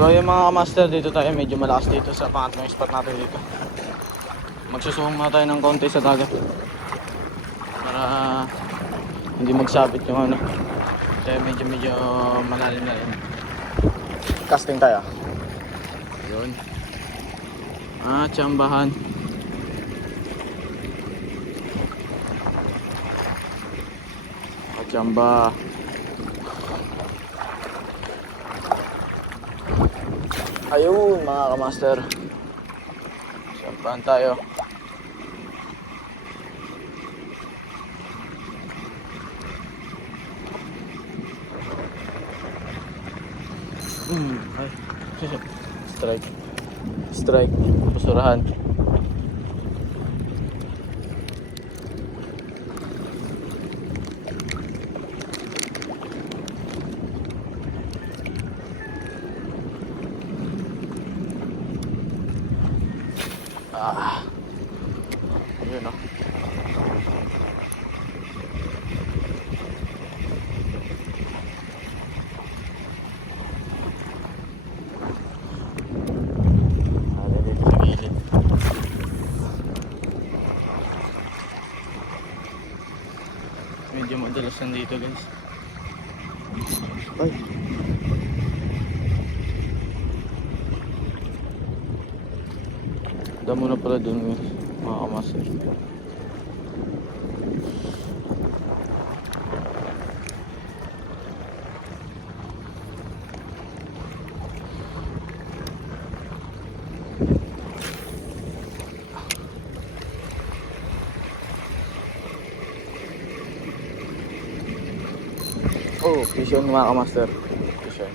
So yung mga master, dito tayo medyo malakas dito sa pangatlong spot natin dito. Magsusuhong muna tayo ng konti sa dagat para hindi magsabit yung ano. Kaya medyo malalim na rin. Casting tayo. Yun. Tsambahan. Tsamba. Ayun mga kamaster. Tsambahan tayo. Ay. Strike. Basurahan. Yun o. Dito sa gilid. Medyo madalas nandito guys. Ay. Damo na pala dun mga kamaster. Oh, fish on mga kamaster. Fish on.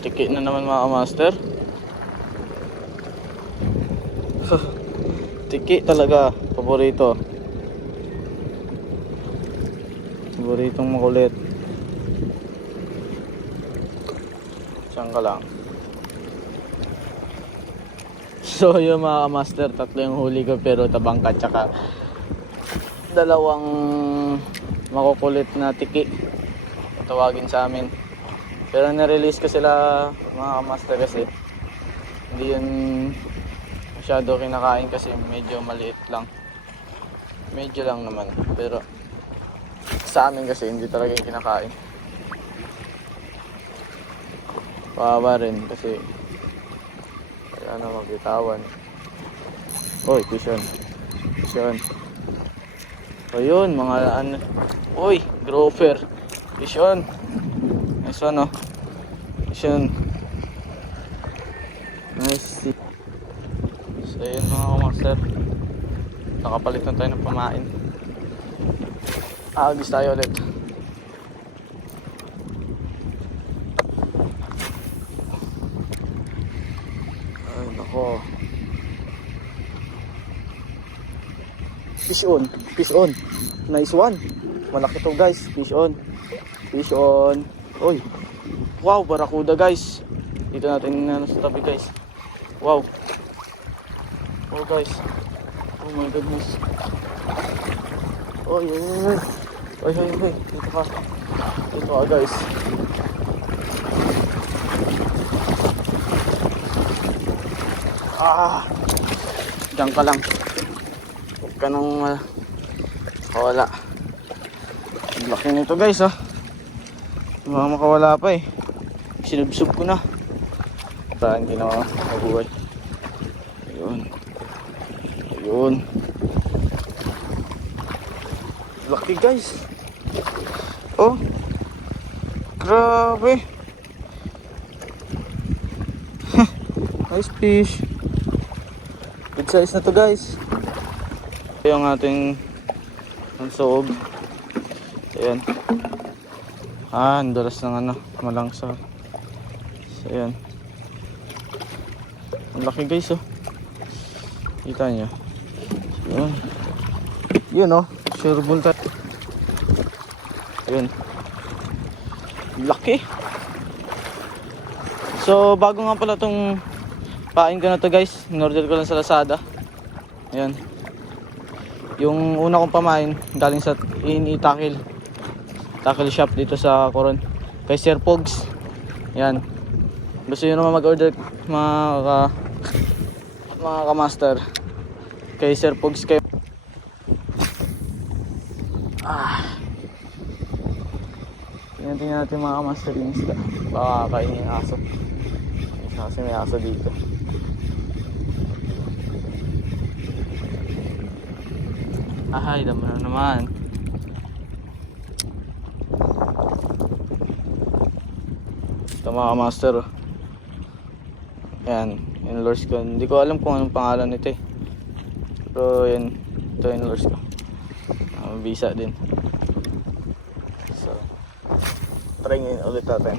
Tiki na naman mga kamaster. Tiki talaga, paborito. Paboritong makulit. Diyan ka lang. So yung mga master, tatlo yung huli ko pero tabangka tsaka dalawang makukulit na tiki. Tawagin sa amin. Pero na-release ko sila mga master kasi hindi yun masyado kinakain kasi medyo maliit lang. Medyo lang naman. Pero sa amin kasi hindi talaga yung kinakain. Pahawa rin kasi kaya na magbitawan. Oy, fishon. Fishon. Ayun, mga ano. Oy, grouper. Fishon. Nice one, oh. Fishon. Nice. So yun mga kamaster, nakapalit na tayo ng pamain. Aagis tayo ulit. Ay nako. Fish on. Fish on. Nice one. Malaki to guys. Fish on. Fish on. Oy. Wow, barakuda guys. Dito natin sa tabi guys. Wow. Oh guys. Oh my goodness. Oh yeah. Oy. Dito ka. Dito ka guys. Diyan ka lang. Huwag ka nang makawala. Laki nito guys oh. Mga makawala pa eh. Sinubsub ko na. Para hindi na mabuhay. Ayun. Laki guys. Oh. Grabe. Nice fish. Good size na to guys. Yung ating soog. Ayan. Ang dulas ng ano, malangsa. So ayan. Ang laki guys oh. Kita nyo. Yun oh. Sure bunta. Yun. Laki. So bago nga pala tong pain ko na to guys. In-order ko lang sa Lazada. Ayan. Yung una kong pamain galing sa tackle shop dito sa Coron. Kay Sir Pogs. Yan. Gusto nyo naman mag-order mga ka-master kay Sir Pogs kayo. Tingnan natin mga ka-master yung isda. Baka kainin yung aso. Kasi may aso dito. Ahay, damo na naman. Ito mga ka-master. Yan, yung lures ko. Hindi ko alam kung anong pangalan nito eh. Pero yan, ito yung lures ko. Mabisa din. So, try ngayon ulit natin.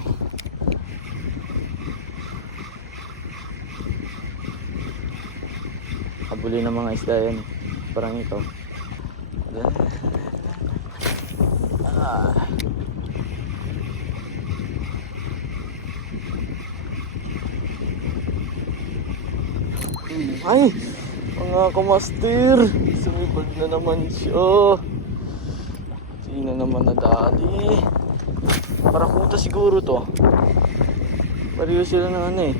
Habuli ng mga isda yan. Parang ito. Ay! Mga ka-master! Sumibag na naman siya. Sino naman nadali? Barakuda siguro to. Pareho sila ng ano eh.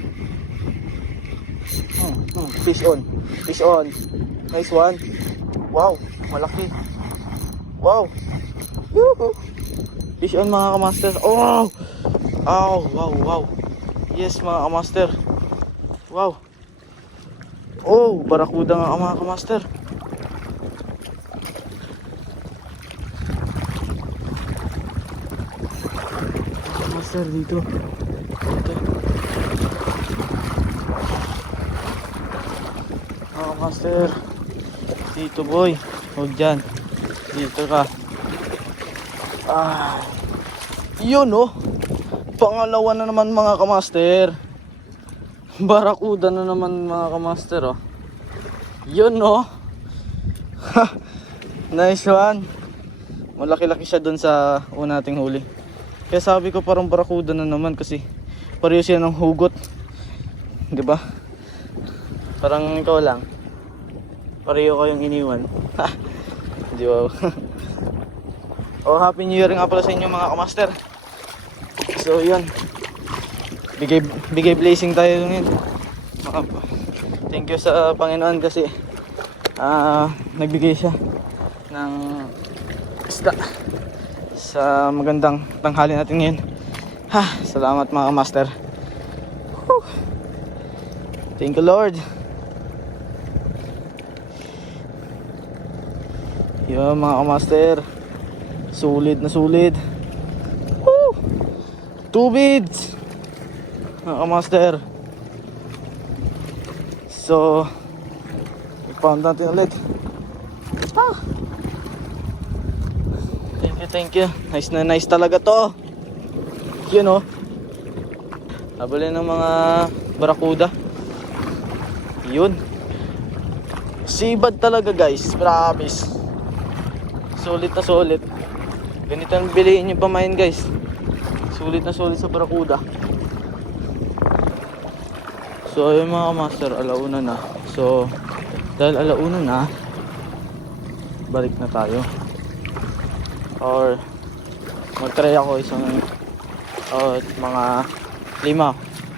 Fish on. Fish on. Nice one. Wow! Malaki. Wow! Yuhu! Fish on mga ka-master. Oh! Oh! Wow! Wow! Yes mga ka-master. Wow! Oh, barakuda nga mga ka-master. Master dito. Dito. Mga master. Dito boy. Huwag dyan. Dito ka. Yun oh. Pangalawa na naman mga ka-master. Barakuda na naman mga ka-master oh. Yun oh. Nice one. Malaki-laki siya dun sa una nating huli. Kaya sabi ko parang barakuda na naman kasi pareho siya ng hugot. 'Di ba? Parang ikaw lang. Pareho kayong iniwan. Di ba? Oh, happy new year nga pala sa inyo mga ka-master. So, yun. Bigay blessing tayo ngayon. Thank you sa Panginoon kasi nagbigay siya ng isda sa magandang tanghali natin ngayon. Salamat mga master. Thank you Lord. Yo mga master, sulit na sulit. Two bids mga master. So i-pound natin ulit. Thank you. Nice na nice talaga to. Yun oh. Habulin ng mga barakuda. Yun. Sibad talaga guys. Promise. Sulit na sulit. Ganito ang bilihin nyo pamain guys. Sulit na sulit sa barakuda. So ayun mga master, alauna na. So dahil alauna na, balik na tayo. Or mag-try ako isang mga 5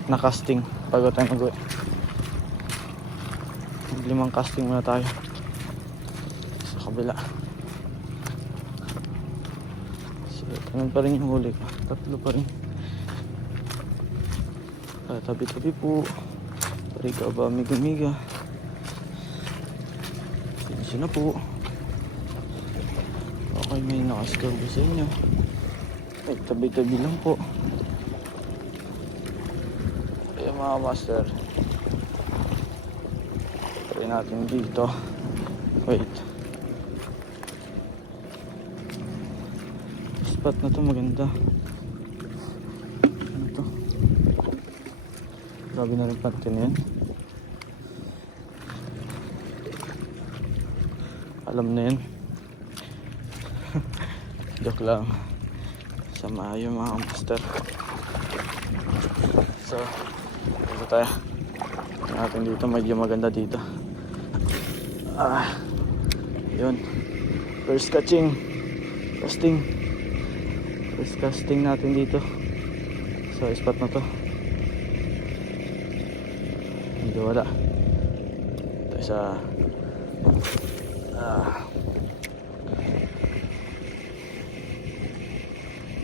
na casting bago tayo mag-uwi. 5 casting muna tayo sa kabila. So ganun pa rin yung huli ko. 3 pa rin. Tabi-tabi po. Parika ba miga-miga. Sinisya na po. Okay, may nakaskarbo sa inyo. Ay, tabi-tabi lang po. Kaya mga master, try natin dito. Wait, spot na to maganda. Ano to? Grabe na rin patin yan. Alam na yan. Joke lang. Sama yung mga master. So dito tayo. Natin dito, medyo maganda dito. Yun. First casting natin dito sa spot na to. Hindi wala. Ito sa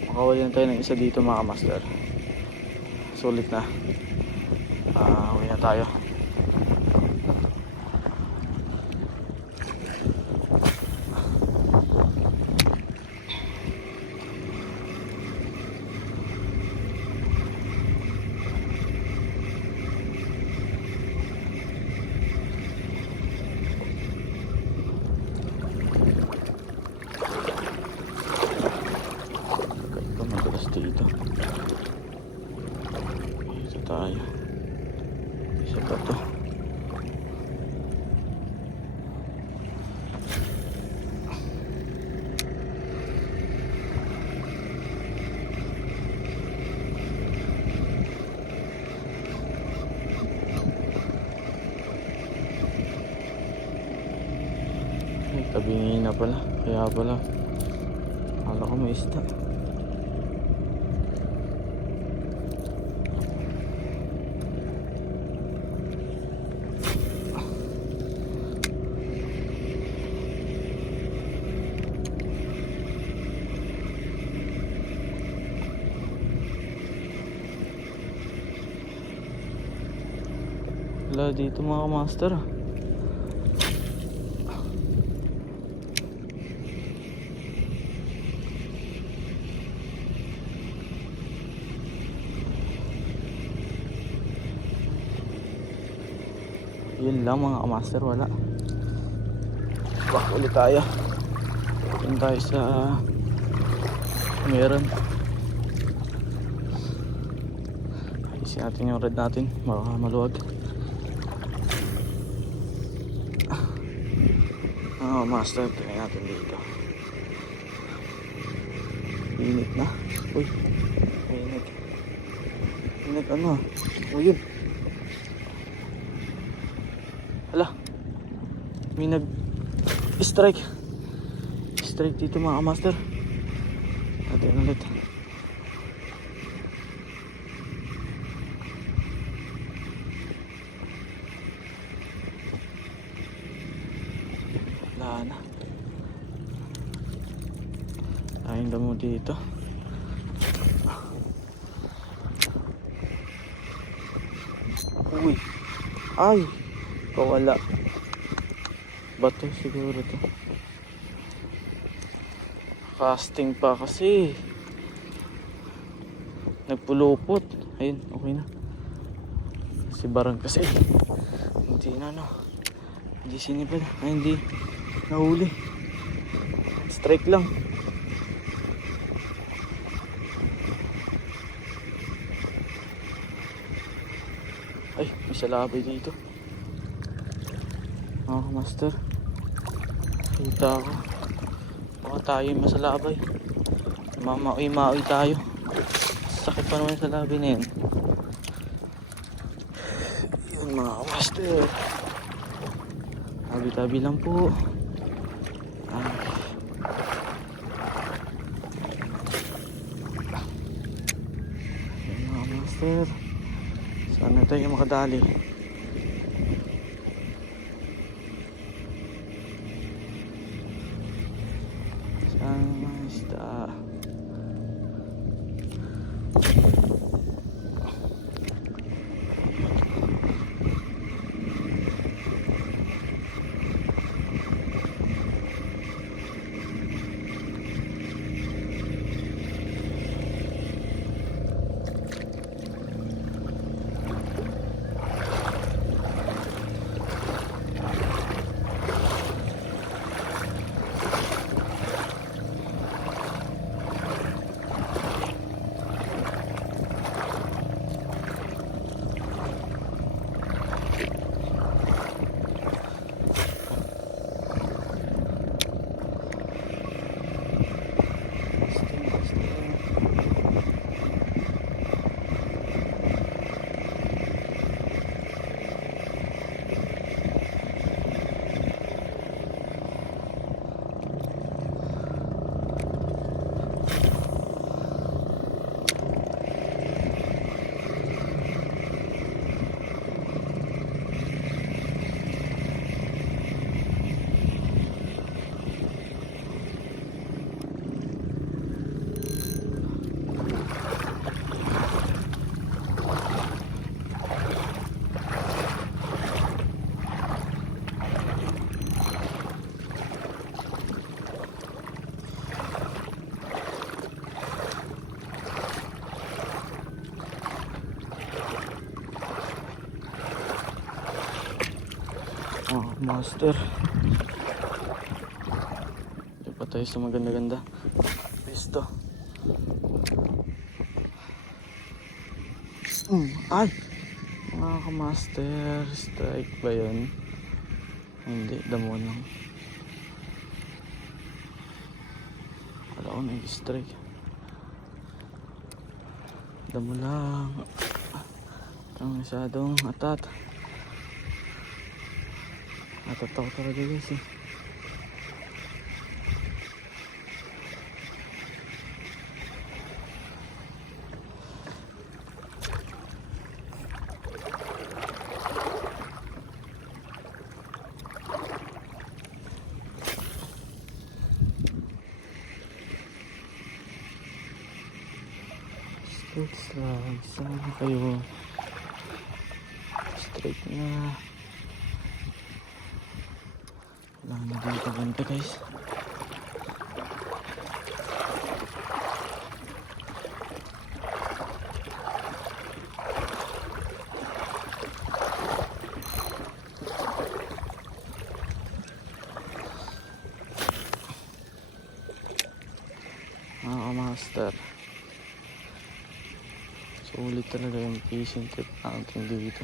makawali na tayo ng isa dito mga master. Sulit na. Uwi na tayo. Dito tayo. Isa pa to. Ay, tabingin na pala. Kaya pala akala ko may isda. Wala dito mga master. Yun lang mga master, wala. Back ulit tayo. Yun tayo sa meron. Alisin natin yung red natin, baka maluwag. Master, tingnan natin dito. Init na. Uy, init. Init ano? O yun. Hala, may nag-strike. Strike dito mga master. Natin ulit. Na ayun damo dito. Uy, ay wala. Bato siguro to. Casting pa kasi nagpulupot. Ayun, okay na. Si Barang kasi hindi na hindi sinipad. Ay, hindi nahuli. Strike lang. Ay, may salabay dito. Master, kita ako. Baka tayo yung masalabay. Mamaoy tayo. Sakit pa naman sa labi na yan. Yun mga master. Tabi-tabi lang po. Yun mga master. Sana tayo makadali. Sana isda. Master. Ito pa tayo sa maganda-ganda. Listo. Ay! Mga ka-master, strike ba yun? Hindi, damo lang. Wala ko nag-strike. Damo lang. Ang masyadong atat. Atat ako talaga guys eh. Straight lang. Sana kayo. Straight na. Wala na dito banda guys. Master. Sulit talaga yung fishing trip natin dito.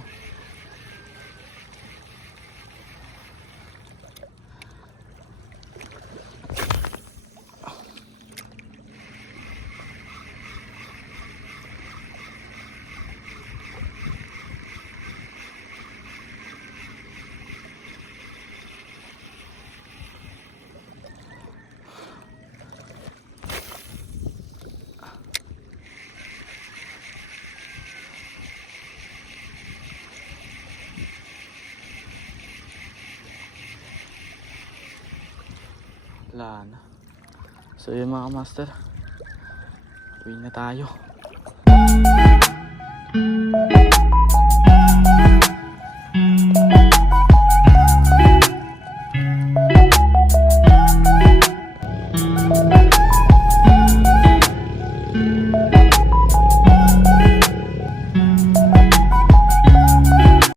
Wala na. So yun mga master, uwi na tayo.